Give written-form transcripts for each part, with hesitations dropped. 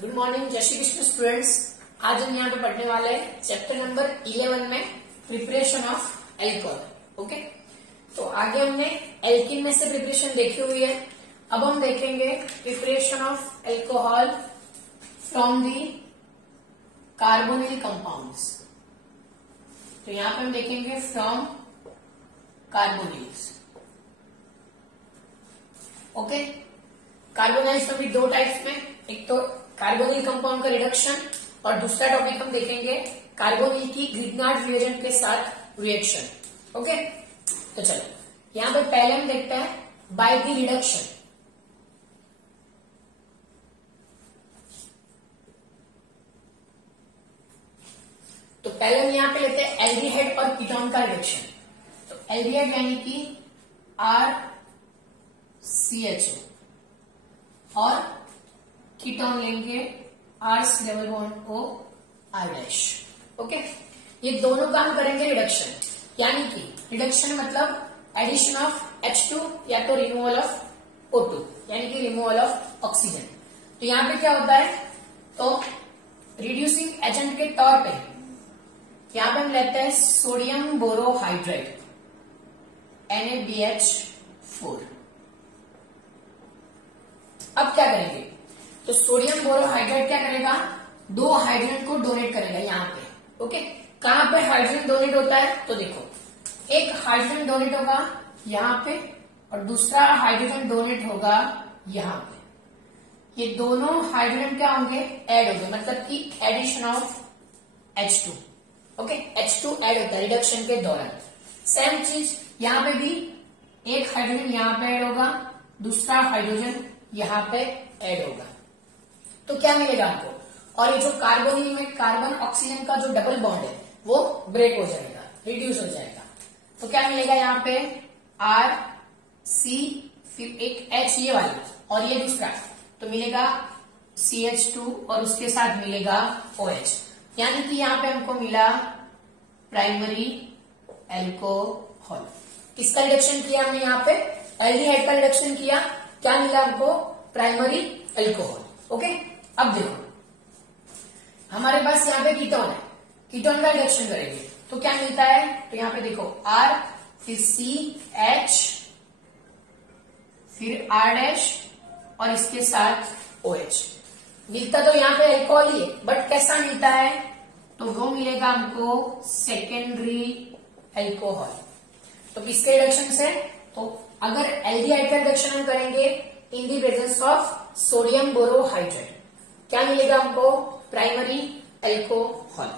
Good morning, जय Shri Krishna students. आज हम यहाँ पे पढ़ने वाले हैं चैप्टर नंबर 11 में प्रिपरेशन ऑफ एल्कोहल। ओके, तो आगे हमने एल्किन में से प्रिपरेशन देखी हुई है। अब हम देखेंगे preparation of alcohol from the carbonyl compounds. तो यहाँ पे हम देखेंगे फ्रॉम कार्बोनिल्स। ओके, कार्बोनाइल्स में भी दो टाइप्स में, एक तो कार्बोनिल कंपाउंड का रिडक्शन और दूसरा टॉपिक हम देखेंगे कार्बोनिल की ग्रिग्नार्ड रिएजेंट के साथ रिएक्शन। ओके, तो चलो यहां पे पहले हम देखते हैं बाय द रिडक्शन। तो पहले हम यहां पे लेते हैं एल्डिहाइड और कीटोन का रिडक्शन। तो एल्डिहाइड यानी कि RCHO और कीटोन लेंगे R≡O R'। ओके, ये दोनों काम करेंगे रिडक्शन, यानी कि रिडक्शन मतलब एडिशन ऑफ H2 या तो रिमूवल ऑफ O2 यानी कि रिमूवल ऑफ ऑक्सीजन। तो यहां पे क्या होता है, तो रिड्यूसिंग एजेंट के तौर पे यहां पे हम लेते हैं सोडियम बोरोहाइड्रेट NaBH4। अब क्या करेंगे, तो सोडियम बोरोहाइड्रेट क्या करेगा, दो हाइड्रोजन को डोनेट करेगा यहाँ पे। ओके, कहां पे हाइड्रोजन डोनेट होता है, तो देखो एक हाइड्रोजन डोनेट होगा यहाँ पे और दूसरा हाइड्रोजन डोनेट होगा यहाँ पे। ये दोनों हाइड्रोजन क्या होंगे, ऐड होंगे, मतलब कि addition of H2। Okay, H2 add होता है रिडक्शन के दौरान। सेम चीज यहाँ पे भी, एक हाइड्रोजन यहाँ पे ऐड होगा, दूसरा हाइड्रोजन यहाँ पे ऐड होगा, तो क्या मिलेगा आपको, और ये जो कार्बोनिल में कार्बन ऑक्सीजन का जो डबल बॉन्ड है वो ब्रेक हो जाएगा, रिड्यूस हो जाएगा। तो क्या मिलेगा यहाँ पे RC, फिर एक H ये वाली और ये दूसरा, तो मिलेगा CH2 और उसके साथ मिलेगा OH। यानी कि यहाँ पे हमको मिला प्राइमरी एल्कोहल। किसका रिडक्शन किया हमने यहाँ पे, एल्डिहाइड का रिडक्शन किया, क्या मिला हमको, प्राइमरी एल्कोहल। ओके, अब देखो हमारे पास यहाँ पे कीटोन है, कीटोन का रिडक्शन करेंगे तो क्या मिलता है, तो यहाँ पे देखो R, फिर CH, फिर R' और इसके साथ OH। मिलता तो यहाँ पे एल्कोहल ही है, बट कैसा मिलता है, तो वो मिलेगा हमको सेकेंडरी एल्कोहल। तो किसके रिडक्शन से, तो अगर एल्डिहाइड का रिडक्शन हम करेंगे in the presence of sodium borohydride, क्या मिलेगा हमको, प्राइमरी एल्कोहल।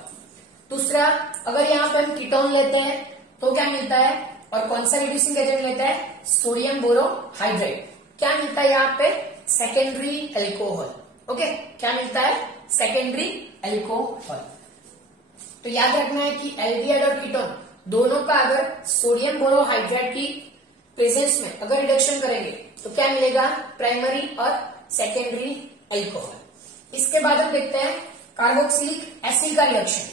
दूसरा, अगर यहाँ पे हम कीटोन लेते हैं तो क्या मिलता है, और कौन सा रिड्यूसिंग एजेंट लेता है, सोडियम बोरोहाइड्रेट, क्या मिलता है यहाँ पे, सेकेंडरी एल्कोहल। ओके, क्या मिलता है, सेकेंडरी एल्कोहल। तो याद रखना है कि एल्डिहाइड और कीटोन दोनों का अगर सोडियम बोरोहाइड्रेट की प्रेजेंस में अगर रिडक्शन करेंगे तो क्या मिलेगा, प्राइमरी और सेकेंडरी एल्कोहल। इसके बाद हम देखते हैं कार्बोक्सिलिक एसिड का रिएक्शन।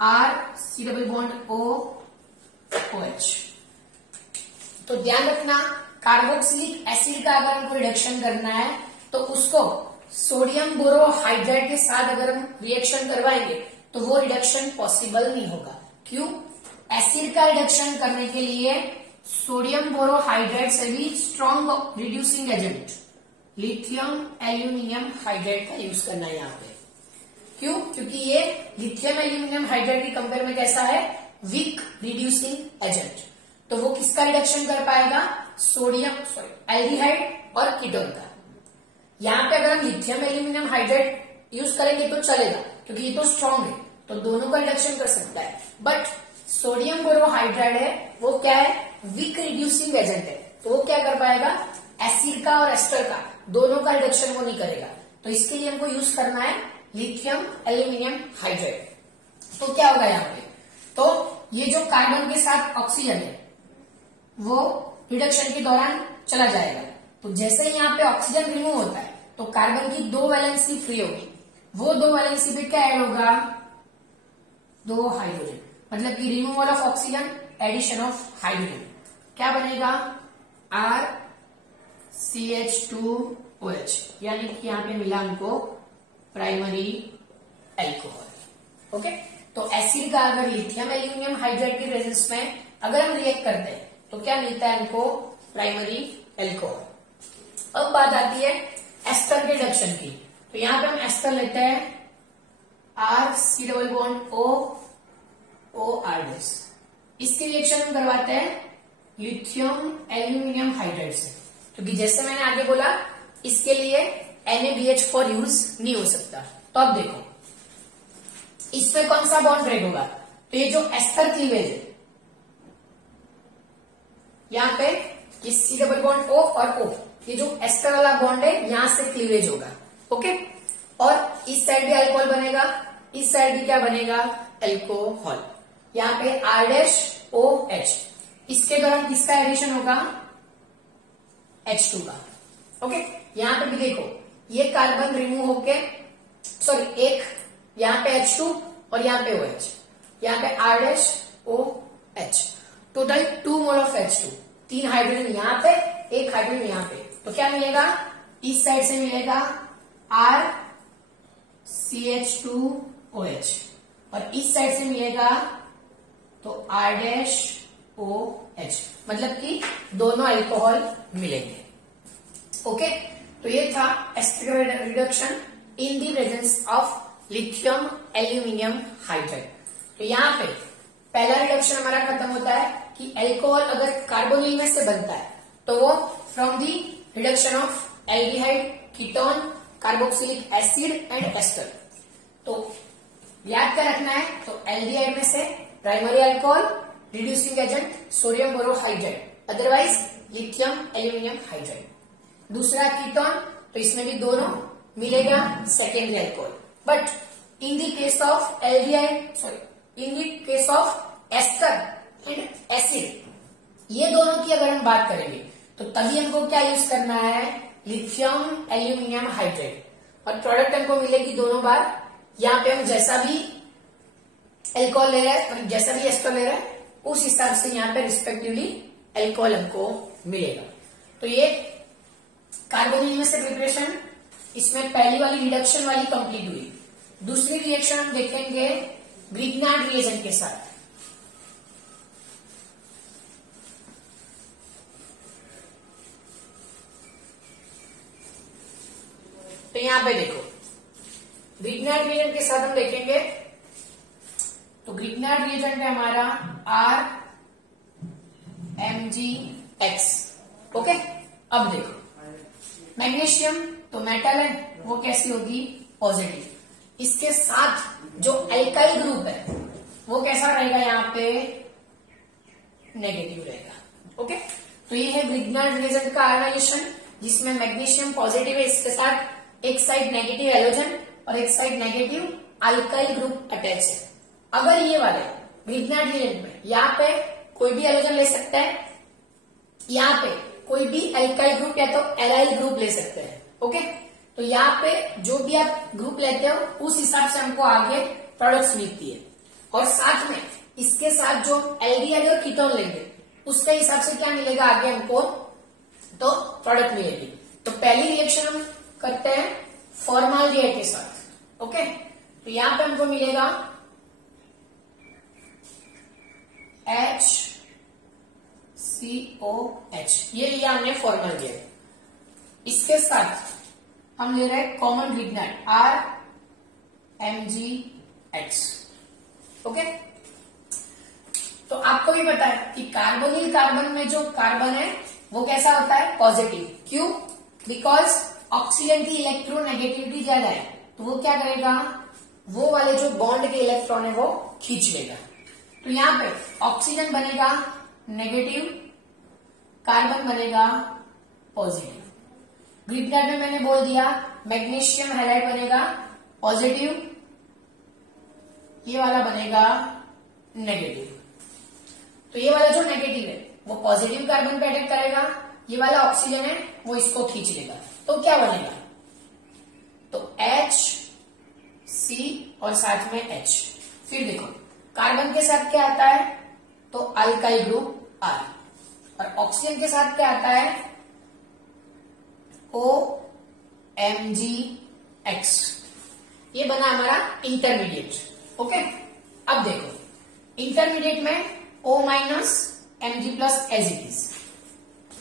RCOOH। तो ध्यान रखना, कार्बोक्सिलिक एसिड का अगर हमको रिडक्शन करना है तो उसको सोडियम बोरोहाइड्रेट के साथ अगर हम रिएक्शन करवाएंगे तो वो रिडक्शन पॉसिबल नहीं होगा। क्यों, एसिड का रिडक्शन करने के लिए सोडियम बोरोहाइड्रेट से भी strong reducing agent lithium aluminium hydrate का यूज करना है यहाँ पे। क्यों, क्योंकि ये लिथियम एल्यूमिनियम हाइड्रेट की कंपेयर में कैसा है, वीक रिड्यूसिंग एजेंट। तो वो किसका रिडक्शन कर पाएगा, एल्डिहाइड और कीटोन का। यहाँ पे अगर हम लिथियम एल्यूमिनियम हाइड्रेट यूज करेंगे तो चलेगा, क्योंकि ये तो स्ट्रॉन्ग है, तो दोनों का रिडक्शन कर सकता है। बट सोडियम बोरोहाइड्रेट है, वो क्या है, वीक रिड्यूसिंग एजेंट है, तो वो क्या कर पाएगा, एसिड का और एस्टर का दोनों का रिडक्शन वो नहीं करेगा। तो इसके लिए हमको यूज करना है लिथियम एल्यूमिनियम हाइड्रेट। तो क्या होगा यहाँ पे, तो ये जो कार्बन के साथ ऑक्सीजन है वो रिडक्शन के दौरान चला जाएगा। तो जैसे ही यहाँ पे ऑक्सीजन रिमूव होता है तो कार्बन की दो वैलेंसी फ्री होगी, वो दो वैलेंसी पे क्या ऐड होगा, दो हाइड्रोजन, मतलब कि removal of oxygen, addition of hydrogen, क्या बनेगा, R CH2 OH, यानी कि यहाँ पे मिला हमको प्राइमरी एल्कोहल। ओके, तो एसिड का अगर लिथियम एल्यूमिनियम हाइड्राइड के प्रेजेंस में अगर हम रिएक्ट करते हैं तो क्या मिलता है हमको? Primary alcohol. अब बात आती है एस्टर के रिडक्शन की। तो यहाँ पे हम एस्टर लेते हैं RC≡O इसकी रिएक्शन हम करवाते हैं लिथियम एल्यूमिनियम हाइड्राइड से, क्योंकि जैसे मैंने आगे बोला इसके लिए NaBH4 यूज नहीं हो सकता। तो अब देखो इसमें कौन सा बॉन्ड ब्रेक होगा? तो ये जो एस्टर क्लीवेज है यहाँ पे ये C≡O और O, ये जो एस्टर वाला बॉन्ड है यहां से क्लीवेज होगा। ओके, और इस साइड भी अल्कोहल बनेगा, इस साइड भी क्या बनेगा? एल्कोहल। यहाँ पे R'OH, इसके दौरान किसका एडिशन होगा? H2 का। ओके, यहाँ पे भी देखो ये कार्बन रिमूव होके, सॉरी एक यहाँ पे H2 और यहाँ पे OH, यहाँ पे R'OH, total 2 mole of H2, 3 hydrogen यहाँ पे, 1 हाइड्रोजन यहाँ पे। तो क्या मिलेगा? इस साइड से मिलेगा RCH2OH और इस साइड से मिलेगा तो R'OH, मतलब कि दोनों अल्कोहल मिलेंगे। ओके, तो ये था ester reduction in the presence of lithium aluminium hydride. तो यहाँ पे पहला रिडक्शन हमारा खत्म होता है कि अल्कोहल अगर कार्बोनिल में से बनता है तो वो from the reduction of aldehyde, ketone, carboxylic acid and ester. तो याद कर रखना है, तो एल्डिहाइड में से primary alcohol, reducing agent sodium borohydride, otherwise lithium aluminium hydride. दूसरा कीटोन, तो इसमें भी दोनों मिलेगा secondary alcohol. But in the case of aldehyde, sorry in the case of ester and acid, ये दोनों की अगर हम बात करेंगे तो तभी हमको क्या यूज करना है? लिथियम एल्यूमिनियम हाइड्राइड, और प्रोडक्ट हमको मिलेगी दोनों बार। यहाँ पे हम जैसा भी एल्कोहल ले रहे हैं, जैसा भी एस्टर ले रहे हैं, उस हिसाब से यहाँ पे रिस्पेक्टिवली एल्कोहल हमको मिलेगा। तो ये कार्बोनिल में से प्रिपरेशन, इसमें पहली वाली रिडक्शन वाली कंप्लीट हुई। दूसरी रिएक्शन हम देखेंगे ग्रिग्नार्ड रिएजेंट के साथ। तो यहां पे देखो ग्रिग्नार्ड रिएजेंट के साथ हम देखेंगे, तो ग्रिग्नार्ड रिएजेंट है हमारा RMgX। ओके, अब देखो मैग्नीशियम तो मेटल है, वो कैसी होगी? पॉजिटिव। इसके साथ जो एल्काइल ग्रुप है वो कैसा रहेगा? यहाँ पे नेगेटिव रहेगा। ओके, तो ये है ग्रिग्नार्ड रिएजेंट का ऑर्गेनाइजेशन, जिसमें मैग्नीशियम पॉजिटिव है, इसके साथ एक साइड नेगेटिव हैलोजन और एक side negative alkyl group attach है। अगर ये वाले ग्रिग्नार्ड रिएजेंट में यहाँ पे कोई भी हैलोजन ले सकता है, यहाँ पे कोई भी अल्काइल ग्रुप या तो एलाइल ग्रुप ले सकते हैं। ओके, तो यहाँ पे जो भी आप ग्रुप लेते हो उस हिसाब से हमको आगे प्रोडक्ट्स मिलती है, और साथ में इसके साथ जो एल्डिहाइड और कीटोन लेंगे उसके हिसाब से क्या मिलेगा आगे हमको? तो प्रोडक्ट मिलेगी। तो पहली रिएक्शन हम करते हैं फॉर्माल्डिहाइड के साथ। ओके, तो यहां पे हमको मिलेगा HCOH, ये लिया हमने फॉर्माल्डिहाइड। इसके साथ हम ले रहे हैं कॉमन ग्रिग्नार्ड RMgX। ओके, तो आपको भी पता है कि कार्बोनिल कार्बन में जो कार्बन है वो कैसा होता है? पॉजिटिव। क्यों? बिकॉज ऑक्सीजन की इलेक्ट्रोनेगेटिविटी ज्यादा है, तो वो क्या करेगा? वो वाले जो बॉन्ड के इलेक्ट्रॉन है वो खींच लेगा। तो यहां पे ऑक्सीजन बनेगा नेगेटिव, कार्बन बनेगा पॉजिटिव। ग्रिग्नार्ड में मैंने बोल दिया मैग्नीशियम हैलाइड बनेगा पॉजिटिव, ये वाला बनेगा नेगेटिव। तो ये वाला जो नेगेटिव है वो पॉजिटिव कार्बन पे अटैक करेगा, ये वाला ऑक्सीजन है वो इसको खींच लेगा। तो क्या बनेगा? तो HC और साथ में H। फिर देखो कार्बन के साथ क्या आता है? तो अल्काइल ग्रुप R, और ऑक्सीजन के साथ क्या आता है? O MgX। ये बना हमारा इंटरमीडिएट। ओके, अब देखो इंटरमीडिएट में O minus Mg plus as it is.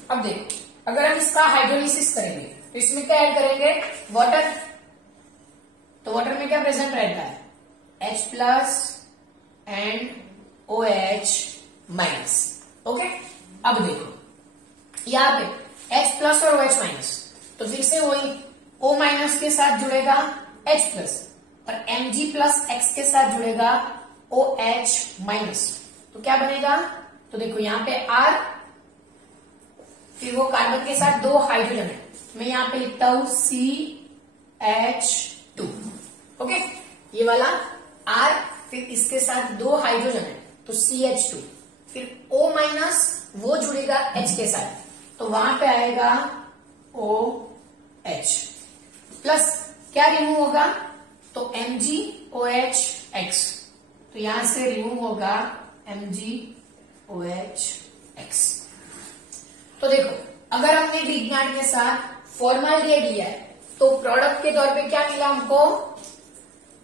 अब देखो अगर हम इसका हाइड्रोलिसिस करेंगे तो इसमें क्या ऐड करेंगे, वाटर। तो वाटर में क्या प्रेजेंट रहता है, H plus and OH minus. Okay, अब देखो यहाँ पे H प्लस और OH माइनस, तो फिर से वही O माइनस के साथ जुड़ेगा H प्लस और Mg प्लस X के साथ जुड़ेगा OH माइनस। तो क्या बनेगा, तो देखो यहाँ पे R, फिर वो कार्बन के साथ दो हाइड्रोजन है, मैं यहाँ पे लिखता हूं CH2। ओके, ये वाला R, फिर इसके साथ दो हाइड्रोजन है तो CH2, फिर O माइनस वो जुड़ेगा H के साथ तो वहां पे आएगा OH प्लस क्या रिमूव होगा, तो MgOHX, तो यहां से रिमूव होगा MgOHX। तो देखो अगर हमने ग्रिग्नार्ड के साथ फॉर्माल्डिहाइड लिया है तो प्रोडक्ट के तौर पे क्या मिला हमको,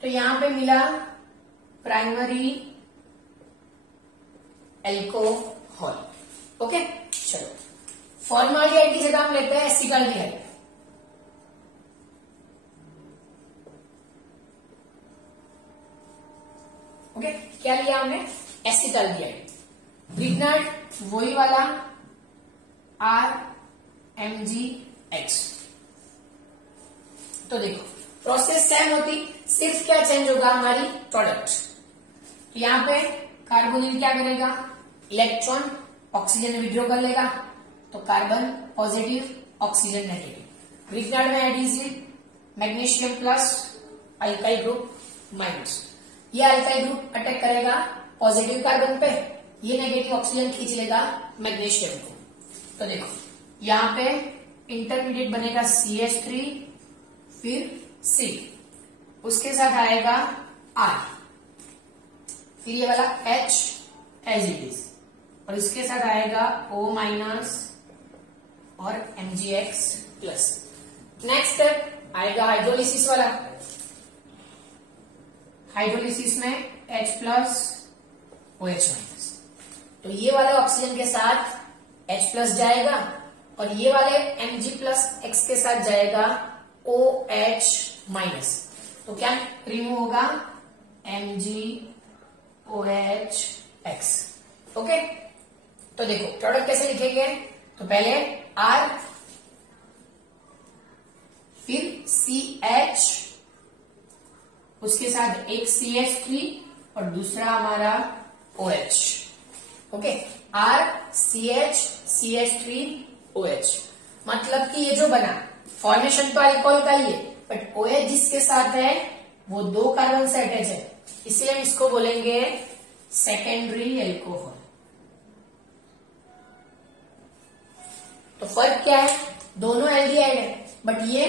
तो यहां पे मिला प्राइमरी एल्कोहल। ओके, चलो फॉर्माल्डिहाइड की जगह हम लेते हैं एसिटाल्डिहाइड। ओके, क्या लिया हमने, एसिटाल्डिहाइड। ग्रिग्नार्ड वही वाला RMgX। तो देखो प्रोसेस सेम होती, सिर्फ क्या चेंज होगा, हमारी प्रोडक्ट। तो यहाँ पे कार्बोनिल क्या करेगा, इलेक्ट्रॉन ऑक्सीजन विड्रॉ कर लेगा, तो carbon positive oxygen negative. Grignard में additive magnesium plus alkyl group minus, ये अल्काइल ग्रुप अटैक करेगा पॉजिटिव कार्बन पे, ये नेगेटिव ऑक्सीजन खींच लेगा मैग्नीशियम को। तो देखो यहाँ पे इंटरमीडिएट बनेगा CH3, फिर C, उसके साथ आएगा R, फिर ये वाला H एज इट इज, और इसके साथ आएगा O माइनस और MgX प्लस। नेक्स्ट स्टेप आएगा हाइड्रोलिसिस वाला। हाइड्रोलिसिस में H प्लस OH माइनस, तो ये वाले ऑक्सीजन के साथ H प्लस जाएगा और ये वाले Mg प्लस X के साथ जाएगा OH माइनस, तो क्या रिमूव होगा, MgOHX। ओके, तो देखो प्रोडक्ट कैसे लिखेंगे, तो पहले R, फिर CH, उसके साथ एक CH3 और दूसरा हमारा OH। Okay, R CH CH3 OH, मतलब कि ये जो बना फॉर्मेशन तो अल्कोहल का ही है, बट OH जिसके साथ है वो दो कार्बन से अटैच है, इसलिए हम इसको बोलेंगे सेकेंडरी एल्कोहल। तो फर्क क्या है, दोनों एल्डिहाइड है, बट ये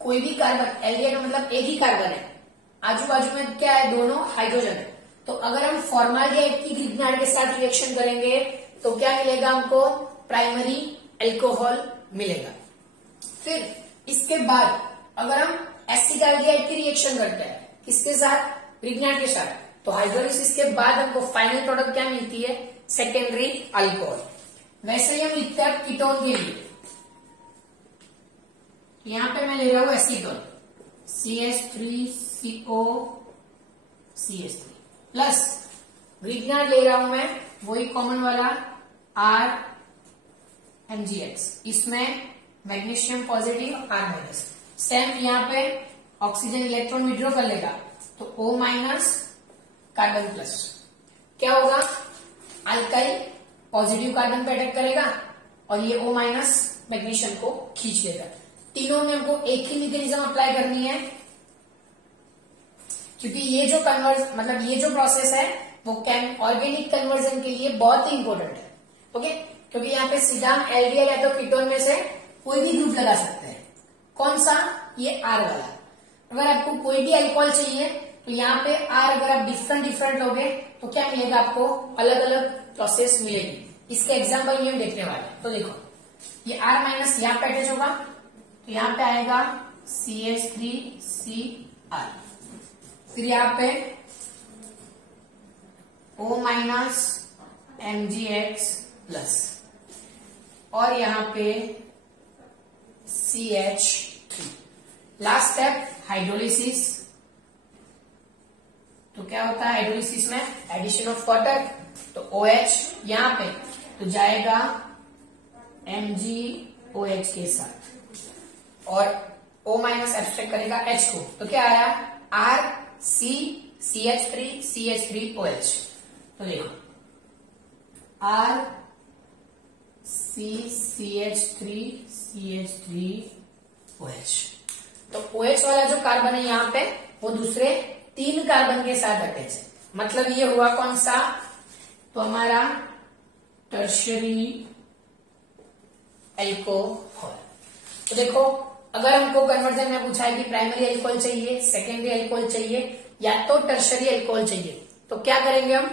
कोई भी कार्बन, एल्डिहाइड का मतलब एक ही कार्बन है, आजू बाजू में क्या है, दोनों हाइड्रोजन है। तो अगर हम फॉर्माल्डिहाइड की ग्रिग्नार्ड के साथ रिएक्शन करेंगे तो क्या मिलेगा हमको, प्राइमरी एल्कोहल मिलेगा। फिर इसके बाद अगर हम एसिटाल्डिहाइड की रिएक्शन करते हैं किसके साथ, ग्रिग्नार्ड के साथ, तो हाइड्रोलिसिस के बाद हमको फाइनल प्रोडक्ट क्या मिलती है, सेकेंडरी अल्कोहल। वैसे ही हम लिखते हैं कीटोन के लिए, यहां पे मैं ले रहा हूं acetone CH3CO CH3 plus Grignard ले रहा हूं मैं वही कॉमन वाला RMgX, इसमें magnesium positive R minus, same यहाँ पे ऑक्सीजन इलेक्ट्रॉन विड्रॉ कर लेगा तो O माइनस कार्बन प्लस, क्या होगा, अल्काइल पॉजिटिव कार्बन पे अटैक करेगा और ये O माइनस मैग्नीशियम को खींच लेगा। तीनों में हमको एक ही मैकेनिज्म अप्लाई करनी है, क्योंकि ये जो मतलब ये जो प्रोसेस है वो ऑर्गेनिक कन्वर्जन के लिए बहुत ही इंपॉर्टेंट है। ओके, क्योंकि यहाँ पे सीधा हम एल्डिहाइड या तो कीटोन में से कोई भी ग्रुप लगा सकते हैं। कौन सा, ये R वाला। अगर आपको कोई भी अल्कोहल चाहिए तो यहाँ पे R अगर आप डिफरेंट लोगे तो क्या मिलेगा, आपको अलग अलग प्रोसेस मिलेगी। इसके एग्जाम्पल ये हम देखने वाले हैं। तो देखो ये R माइनस यहाँ पे अटैच होगा तो यहाँ पे आएगा CH3Cr, फिर यहाँ पे O माइनस MgX प्लस, और यहाँ पे CH3। Last step hydrolysis. तो क्या होता है हाइड्रोलिसिस में? Addition of water. तो OH यहाँ पे तो जाएगा MgOH के साथ, और O माइनस एब्स्ट्रैक्ट करेगा H को, तो क्या आया? RCCH3CH3OH। तो देखो RCCH3CH3OH। तो OH वाला जो कार्बन है यहाँ पे वो दूसरे 3 कार्बन के साथ अटैच है, मतलब ये हुआ कौन सा? तो हमारा टर्शियरी एल्कोहल। तो देखो अगर हमको कन्वर्जन में पूछा है कि प्राइमरी एल्कोहल चाहिए, सेकेंडरी एल्कोहल चाहिए या तो टर्शियरी एल्कोहल चाहिए, तो क्या करेंगे हम?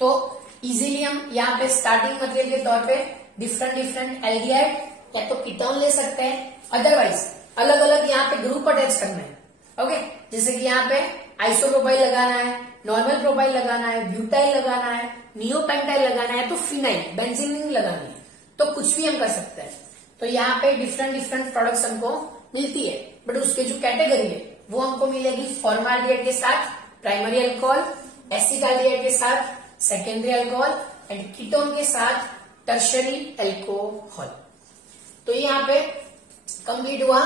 तो इजीली हम यहाँ पे स्टार्टिंग मटेरियल के तौर पे डिफरेंट एल्डिहाइड या तो कीटोन ले सकते हैं, अदरवाइज अलग अलग यहाँ पे ग्रुप अटैच करना है। ओके, जैसे कि यहाँ पे आइसोप्रोपाइल लगाना है, नॉर्मल प्रोपाइल लगाना है, ब्यूटाइल लगाना है, नियोपेंटाइल लगाना है, तो फिनाइल बेंजीन लगानी है, तो कुछ भी हम कर सकते हैं। तो यहाँ पे डिफरेंट प्रोडक्ट्स हमको मिलती है, बट उसके जो कैटेगरी है वो हमको मिलेगी फॉर्माल्डिहाइड के साथ प्राइमरी अल्कोहल, एसिटाल्डिहाइड के साथ सेकेंडरी अल्कोहल एंड कीटोन के साथ टर्शियरी अल्कोहल। तो यहाँ पे कंप्लीट हुआ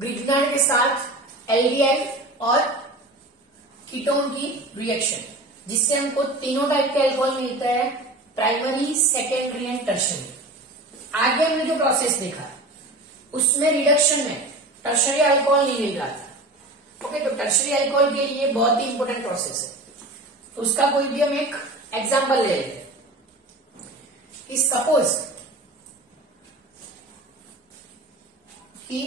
ग्लूटामाइन के साथ एल्डिहाइड और कीटोन की रिएक्शन, जिससे हमको तीनों टाइप के अल्कोहल मिलते हैं, प्राइमरी, सेकेंडरी एंड टर्शियरी। आगे हमने जो प्रोसेस देखा उसमें रिडक्शन में टर्शियरी अल्कोहल नहीं मिल रहा था। ओके, तो टर्शियरी अल्कोहल के लिए बहुत ही इंपॉर्टेंट प्रोसेस है, तो उसका कोई भी हम एक एग्जाम्पल ले लेते हैं कि सपोज कि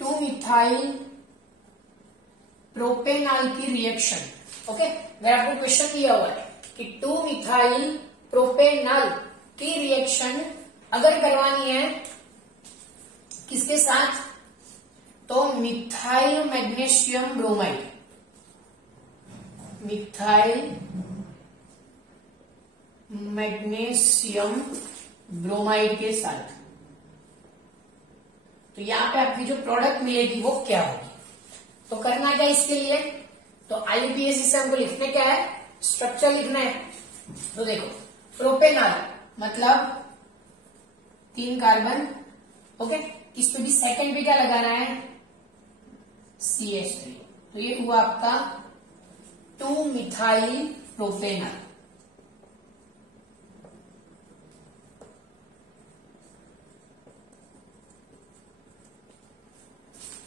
टू मिथाइल प्रोपेनॉल की रिएक्शन। ओके, अगर आपको क्वेश्चन दिया हुआ है कि 2 मिथाइल प्रोपेनॉल की रिएक्शन अगर करवानी है किसके साथ? तो methyl magnesium bromide, methyl magnesium bromide के साथ, तो यहां पे आपकी जो प्रोडक्ट मिलेगी वो क्या होगी? तो करना क्या इसके लिए? तो IUPAC से हमको लिखने क्या है? स्ट्रक्चर लिखना है। तो देखो प्रोपेनॉल मतलब 3 कार्बन, ओके, इस पे भी सेकंड पे क्या लगाना है? CH3। तो ये हुआ आपका 2 मिथाइल प्रोपेनॉल।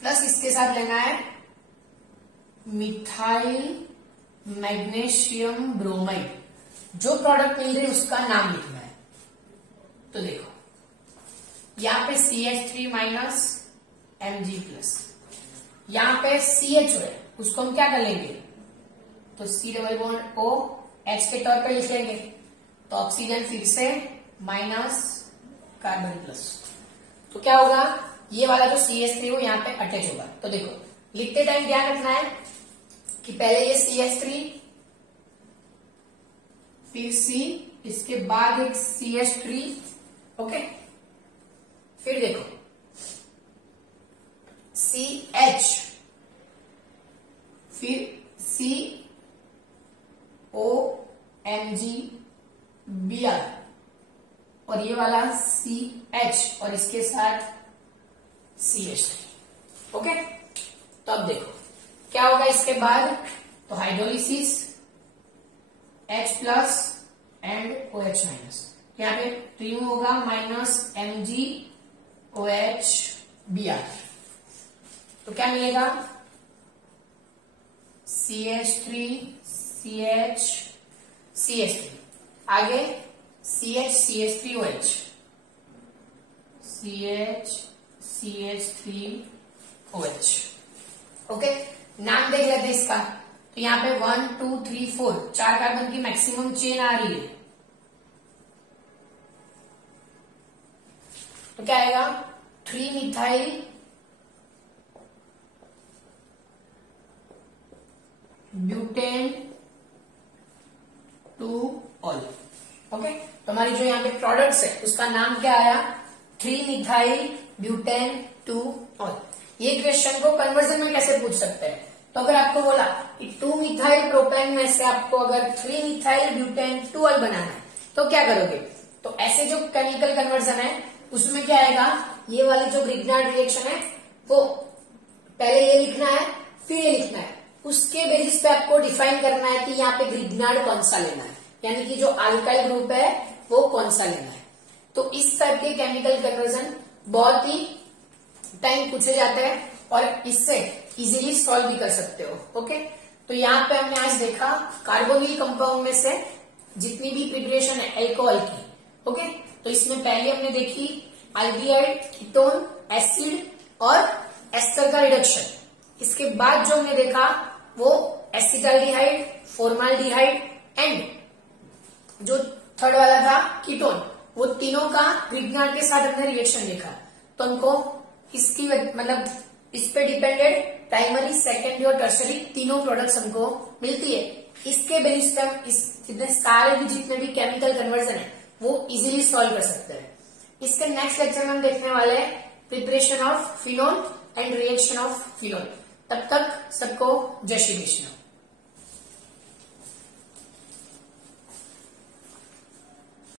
प्लस इसके साथ लेना है मिथाइल मैग्नीशियम ब्रोमाइड। जो प्रोडक्ट मिल रही है उसका नाम लिखना है। तो देखो यहां पे CH3 माइनस Mg प्लस, यहां पे CH है, उसको हम क्या कर लेंगे? तो C double bond O H के तौर पे लिख लेंगे, तो ऑक्सीजन फिर से माइनस कार्बन प्लस, तो क्या होगा? ये वाला जो CH3 वो यहाँ पे अटैच होगा। तो देखो लिखते टाइम ध्यान रखना है कि पहले ये CH3 फिर C, इसके बाद एक CH3, ओके, फिर देखो CH, फिर COMgBr और ये वाला CH और इसके साथ CH3, ओके। तो अब देखो क्या होगा इसके बाद? तो hydrolysis H plus and OH minus, यहाँ पे रिमूव होगा माइनस MgOHBr, तो क्या मिलेगा? CH3 CH CH3, आगे CH CH3OH, CH CH3OH, okay. नाम देख लेते हैं इसका। तो यहाँ पे 1 2 3 4 4 कार्बन की मैक्सिमम चेन आ रही है, तो क्या आएगा 3 मिथाइल ब्यूटेन 2 ऑल। ओके, तो हमारी जो यहाँ पे प्रोडक्ट्स है उसका नाम क्या आया 3 मिथाइल ब्यूटेन 2 ऑल। ये क्वेश्चन को कन्वर्जन में कैसे पूछ सकते हैं, तो अगर आपको बोला कि 2 मिथाइल प्रोपेन में से आपको अगर 3 मिथाइल ब्यूटेन 2 ऑल बनाना है तो क्या करोगे, तो ऐसे जो केमिकल कन्वर्जन है उसमें क्या आएगा, ये वाली जो ग्रिग्नार्ड रिएक्शन है वो पहले ये लिखना है फिर ये लिखना है, उसके बेसिस पे आपको डिफाइन करना है कि यहाँ पे ग्रिग्नार्ड कौन सा लेना है, यानी कि जो अल्काइल ग्रुप है वो कौन सा लेना है। तो इस टाइप के केमिकल कन्वर्जन बहुत ही टाइम पूछे जाते हैं और इससे इजीली सॉल्व भी कर सकते हो। ओके, तो यहाँ पे हमने आज देखा कार्बोनिल कंपाउंड में से जितनी भी प्रिपरेशन है एल्कोहल की। ओके, तो इसमें पहले हमने देखी एल्डिहाइड, कीटोन, एसिड और एस्टर का रिडक्शन। इसके बाद जो हमने देखा वो एसिटाल्डिहाइड, फॉर्माल्डिहाइड एंड जो थर्ड वाला था कीटोन, वो तीनों का ग्रिग्नार्ड के साथ हमने रिएक्शन देखा। तो हमको इसकी मतलब इस पे डिपेंडेड प्राइमरी, सेकेंडरी और टर्सरी तीनों प्रोडक्ट्स हमको मिलती है। इसके बेसिस पे हम इस सारे भी जितने भी केमिकल कन्वर्जन है वो इजीली सॉल्व कर सकते हैं। इसके नेक्स्ट लेक्चर में हम देखने वाले हैं preparation of phenol and reaction of phenol. तब तक सबको जय श्री कृष्ण।